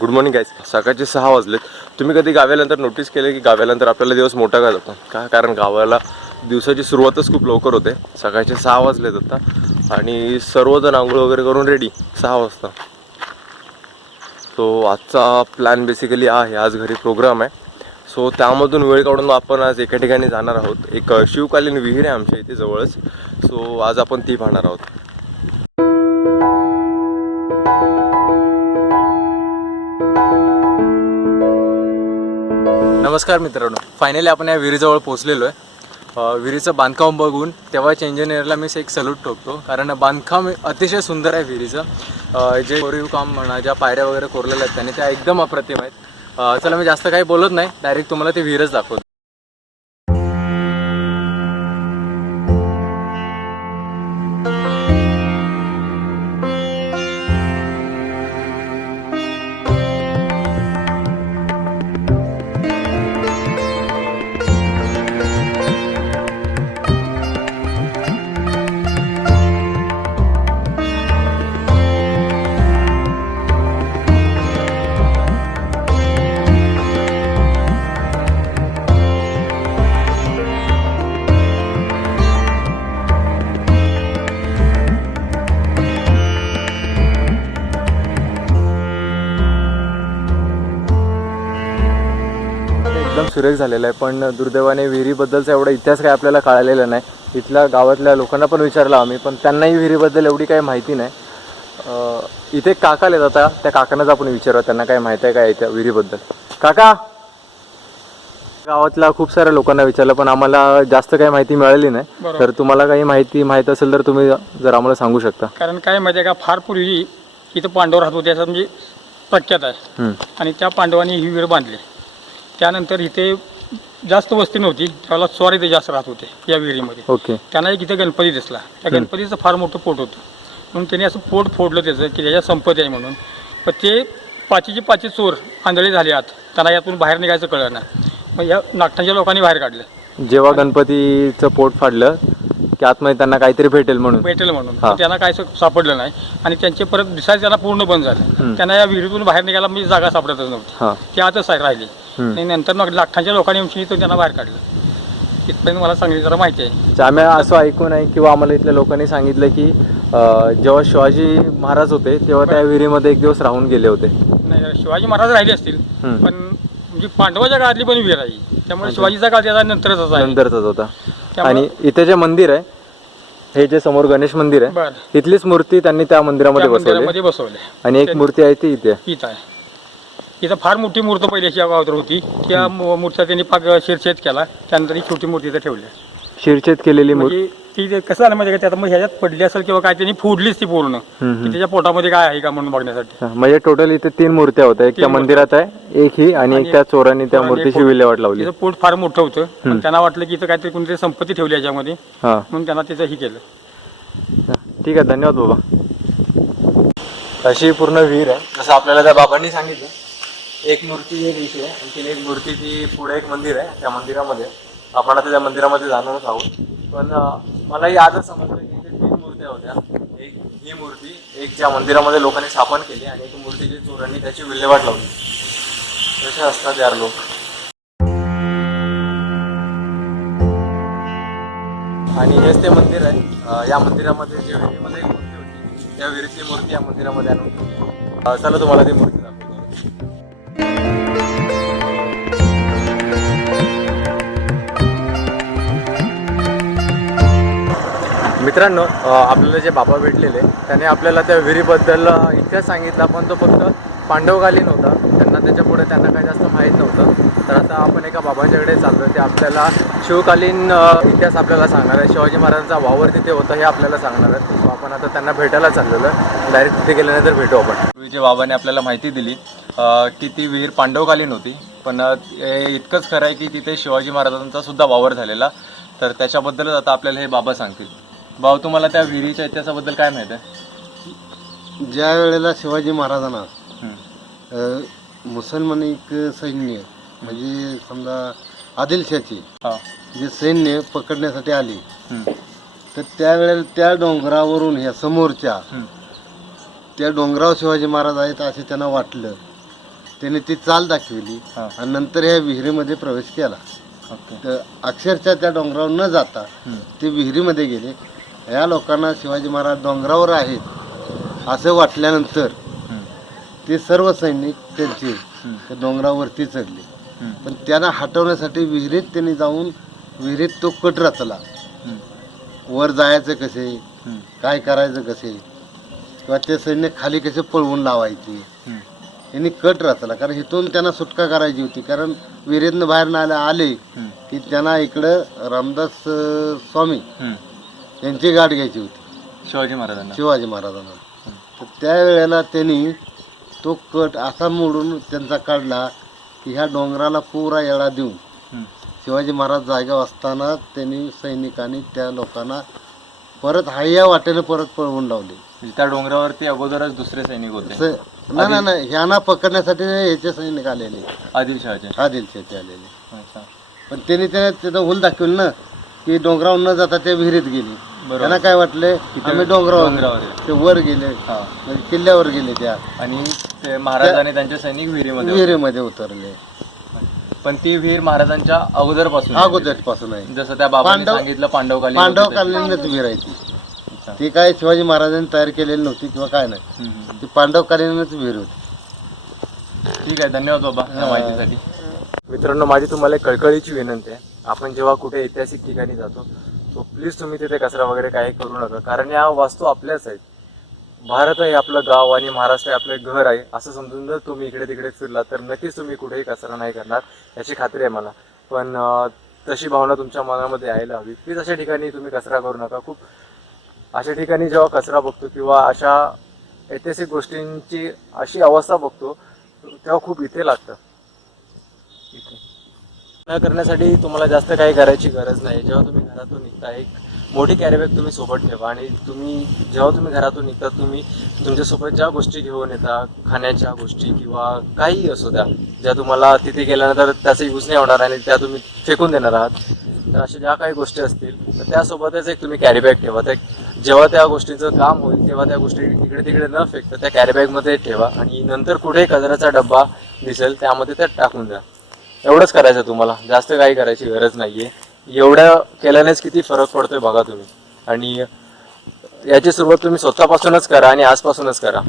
Good morning guys सकाळचे सहा वाजलेत. तुम्ही कधी गाव्यानंतर नोटीस केले की गाव्यानंतर आपल्याला दिवस मोठा का जातो? का? कारण गावाला दिवसाची सुरुवातच खूप लवकर होते. सकाळचे सहा वाजलेत आता. आणि सर्वजण आंघोळ वगैरे करून रेडी सहा वाजता. सो आजचा प्लॅन बेसिकली आहे. आज घरी प्रोग्राम आहे. सो त्यामधून वेळ काढून आपण आज एका ठिकाणी जाणार आहोत. एक शिवकालीन विहीर आहे आमच्या इथे जवळच. सो आज आपण ती पाहणार आहोत. नमस्कार मित्रांनो. फायनली आपण या विहिरीजवळ पोहोचलेलो आहे विहिरीचं बांधकाम बघून तेव्हाच इंजिनियरला मी एक सल्यूट ठोकतो. कारण बांधकाम अतिशय सुंदर आहे विहिरीचं. जे कोरीव काम म्हणा ज्या पायऱ्या वगैरे कोरलेल्या आहेत त्याने त्या एकदम अप्रतिम आहेत. चला मी जास्त काही बोलत नाही. डायरेक्ट तुम्हाला ते विहीरच दाखवतो. सुरेख झालेला आहे. पण दुर्दैवाने विहिरीबद्दलचा एवढा इतिहास काही आपल्याला कळालेला नाही. इथल्या गावातल्या लोकांना पण विचारलं आम्ही पण त्यांनाही विहिरीबद्दल एवढी काही माहिती नाही. इथे काका येत आता त्या काकांनाच आपण विचारूया त्यांना काय माहिती आहे काय त्या विहिरीबद्दल. काका! गावातल्या खूप साऱ्या लोकांना विचारलं पण आम्हाला जास्त काही माहिती मिळाली नाही. तर तुम्हाला काही माहिती माहीत असेल तर तुम्ही जर आम्हाला सांगू शकता. कारण काय माहिती आहे का फार पूर्वी इथं पांडव राहत होते असं म्हणजे प्रख्यात आहे. आणि त्या पांडवांनी ही विहीर बांधली. त्यानंतर इथे जास्त वस्ती नव्हती. त्याला स्वार इथे जास्त राहत होते या विहिरीमध्ये. ओके. त्यांना एक इथे गणपती दिसला. त्या गणपतीचं फार मोठं पोट होतं. म्हणून त्यांनी असं पोट फोडलं त्याचं की त्याच्या संपत्ती आहे म्हणून. पण ते पाचीचे पाची चोर आंधळे झाले आत. त्यांना यातून बाहेर निघायचं कळलं नाही. मग या नागठांच्या लोकांनी बाहेर काढलं. जेव्हा गणपतीचं पोट फाडलं की आतमध्ये त्यांना काहीतरी भेटेल म्हणून. भेटेल म्हणून. हा. पण त्यांना काय सापडलं नाही. आणि त्यांचे परत दिसायचं त्यांना पूर्ण बंद झालं. त्यांना या विहिरीतून बाहेर निघायला म्हणजे जागा सापडतच नव्हती. हां. ती आतच राहिली. आणि नंतर मग लाखांच्या लोकांनी इथून त्यांना बाहेर काढलं. इथपर्यंत मला सांगितलं जरा माहिती आहे. आम्ही असं ऐकून आहे किंवा आम्हाला इथल्या लोकांनी सांगितलं की अं, जेव्हा शिवाजी महाराज होते तेव्हा त्या विहिरीमध्ये एक दिवस राहून गेले होते. नाही शिवाजी महाराज राहिले असतील हम्म. पण म्हणजे पांडवाच्या काळातली पण विहीर आहे त्यामुळे शिवाजीचा काळ त्याचा नंतरच आहे. नंतरचाच होता. त्यामुळं- आणि इथे जे मंदिर आहे हे जे समोर गणेश मंदिर आहे बर. इथलीच मूर्ती त्यांनी त्या मंदिरामध्ये त्या बसवली मंदिरामध्ये बसवले. आणि एक मूर्ती आहे ती इथे. इथं आहे. इथं फार मोठी मूर्त पहिल्याची या गावात होती. त्या मू- मूर्त्या त्यांनी पाक शिरछेद केला. त्यानंतर ही छोटी मूर्ती इथं ठेवली. शिरछेद केलेली मूर्ती. म्हणजे ती जे कसं झालं म्हणजे त्यात मग ह्याच्यात पडली असेल किंवा काय त्यांनी फोडलीच ती पूर्ण. हम्म. की त्याच्या पोटामध्ये काय आहे का म्हणून बघण्यासाठी. हा, म्हणजे टोटल इथे तीन मूर्त्या होत्या. एक त्या तीन मंदिरात आहे एक ही आणि एक त्या चोरांनी त्या मूर्तीची विल्हेवाट लावली. तिचं पोट फार मोठं होतं. पण त्यांना वाटलं की इथं काहीतरी कोणतरी संपत्ती ठेवली याच्यामध्ये. हा. म्हणून त्यांना तिचं ही केलं. ठीक आहे धन्यवाद बाबा. अशी पूर्ण विहीर आहे. जसं आपल्याला त्या बाबांनी सांगितलं एक मूर्ती एक इथे आहे. आणखीन एक मूर्ती ती पुढे एक मंदिर आहे त्या मंदिरामध्ये. आपण आता त्या मंदिरामध्ये जाणारच आहोत. पण मलाही आजच समजलं की इथे तीन मूर्त्या होत्या. एक ही मूर्ती एक ज्या मंदिरामध्ये लोकांनी स्थापन केली आणि एक मूर्ती जी चोरांनी त्याची विल्हेवाट लावली. तसे असतात यार लोक. आणि हेच ते मंदिर आहे. या मंदिरामध्ये जे विहिरीमध्ये एक मूर्ती होती त्या विहिरीतली मूर्ती या मंदिरामध्ये आणून चला तुम्हाला ती मूर्ती दाखवतो. मित्रांनो आपल्याला जे बाबा भेटलेले त्याने आपल्याला त्या विहिरीबद्दल अं, इतिहास सांगितला पण तो फक्त पांडवकालीन होता. त्यांना त्याच्यापुढे त्यांना काही जास्त माहीत नव्हतं. तर आता आपण एका बाबांच्याकडे चाललो ते आपल्याला शिवकालीन इतिहास आपल्याला सांगणार आहे. शिवाजी महाराजांचा वावर तिथे होता हे आपल्याला सांगणार आहे. सो आपण आता त्यांना भेटायला चाललेलं डायरेक्ट तिथे गेल्यानंतर भेटू आपण. पूर्वीच्या बाबाने आपल्याला माहिती दिली. की ती विहीर पांडवकालीन होती पण हे इतकंच खरं आहे की तिथे शिवाजी महाराजांचा सुद्धा वावर झालेला तर त्याच्याबद्दलच आता आपल्याला हे बाबा सांगतील भाऊ तुम्हाला त्या विहिरीच्या इतिहासाबद्दल काय माहिती आहे ज्या वेळेला शिवाजी महाराजांना हम्म. अ, मुसलमानिक सैन्य म्हणजे समजा आदिलशाची हा जे सैन्य पकडण्यासाठी आली. तर त्यावेळेला त्या डोंगरावरून ह्या समोरच्या. त्या डोंगरावर शिवाजी महाराज आहेत असे त्यांना वाटलं त्याने ती चाल दाखविली हा. आणि नंतर ह्या विहिरीमध्ये प्रवेश केला ओके तर अक्षरशः त्या डोंगरावर न जाता हम्म. ते विहिरीमध्ये गेले या लोकांना शिवाजी महाराज डोंगरावर आहेत असं वाटल्यानंतर हम्म. ते सर्व सैनिक त्यांचे डोंगरावरती चढले हम्म. पण त्यांना हटवण्यासाठी विहिरीत त्यांनी जाऊन विहिरीत तो कट रचला हम्म. वर जायचं कसे हम्म. काय करायचं कसे किंवा ते सैन्य खाली कसे पळवून लावायचे हम्म. यांनी कट रचला कारण इथून त्यांना सुटका करायची होती कारण विहिरीतनं बाहेर आले हम्म. की त्यांना इकडं रामदास अं, स्वामी. यांची गाठ घ्यायची होती शिवाजी महाराजांना शिवाजी महाराजांना तर त्यावेळेला त्यांनी तो कट असा मोडून त्यांचा काढला की ह्या डोंगराला पुरा येळा देऊन हम्म. शिवाजी महाराज जागा असताना त्यांनी सैनिकांनी त्या लोकांना परत हाय्या वाटेने परत पळवून लावले. म्हणजे त्या डोंगरावरती अगोदरच दुसरे सैनिक होते. नाही नाही नाही ह्यांना पकडण्यासाठी ह्याचे सैनिक आलेले. आदिलशहाचे. आदिलशाचे आलेले. अच्छा. पण त्यांनी त्याने त्याचं हुल दाखवलं ना की डोंगरावर न जाता ते विहिरीत गेले. बरोबर. त्यांना काय वाटले? आम्ही डोंगरावर डोंगरावर आहे. ते वर गेले. हा. म्हणजे किल्ल्यावर गेले त्या. आणि ते महाराज आणि त्यांचे सैनिक विहिरीमध्ये. विहिरीमध्ये उतरले. पण ती विहीर महाराजांच्या अगोदरपासून अगोदरपासून आहे. जसं त्या बाबांनी पांडव- सांगितलं पांडवकालीन पांडव होते. ते. कालीनच विहीर आहे ती. अच्छा. ती काय शिवाजी महाराजांनी तयार केलेली नव्हती किंवा काय नाही. हम्म, हम्म. ती पांडव कालीनच विहीर होती. ठीक आहे धन्यवाद बाबा या माहितीसाठी. मित्रांनो माझी तुम्हाला एक कळकळीची विनंती आहे. आपण जेव्हा कुठे ऐतिहासिक ठिकाणी जातो तो प्लीज तुम्ही तिथे कचरा वगैरे काही करू नका. कारण या वास्तू आपल्याच आहेत. भारत आहे आपलं गाव आणि महाराष्ट्र हे आपलं घर आहे. असं समजून जर तुम्ही इकडे तिकडे फिरलात तर नक्कीच तुम्ही कुठेही कचरा नाही करणार. याची खात्री आहे मला. पण तशी भावना तुमच्या मनामध्ये यायला हवी. प्लीज अशा ठिकाणी तुम्ही कचरा करू नका. खूप अशा ठिकाणी जेव्हा कचरा बघतो किंवा अशा ऐतिहासिक गोष्टींची अशी अवस्था बघतो तेव्हा खूप इथे लागतं. न करण्यासाठी तुम्हाला जास्त काही करायची गरज नाही. जेव्हा तुम्ही घरातून निघता एक मोठी कॅरीबॅग तुम्ही सोबत ठेवा आणि तुम्ही जेव्हा तुम्ही घरातून निघता तुम्ही तुमच्यासोबत ज्या गोष्टी घेऊन येता खाण्याच्या गोष्टी किंवा काहीही असो त्या ज्या तुम्हाला तिथे गेल्यानंतर त्याचा यूज नाही होणार आणि त्या तुम्ही फेकून देणार आहात तर अशा ज्या काही गोष्टी असतील तर त्यासोबतच एक तुम्ही कॅरीबॅग ठेवा. त्या जेव्हा त्या गोष्टीचं काम होईल तेव्हा त्या गोष्टी इकडे तिकडे न फेकता त्या कॅरीबॅगमध्ये ठेवा आणि नंतर कुठेही कचऱ्याचा डब्बा दिसेल त्यामध्ये त्यात टाकून द्या. एवढंच करायचं तुम्हाला. जास्त काही करायची गरज नाही आहे एवढ्या केल्यानेच किती फरक पडतोय बघा तुम्ही. आणि याची सुरुवात तुम्ही स्वतःपासूनच करा आणि आजपासूनच करा.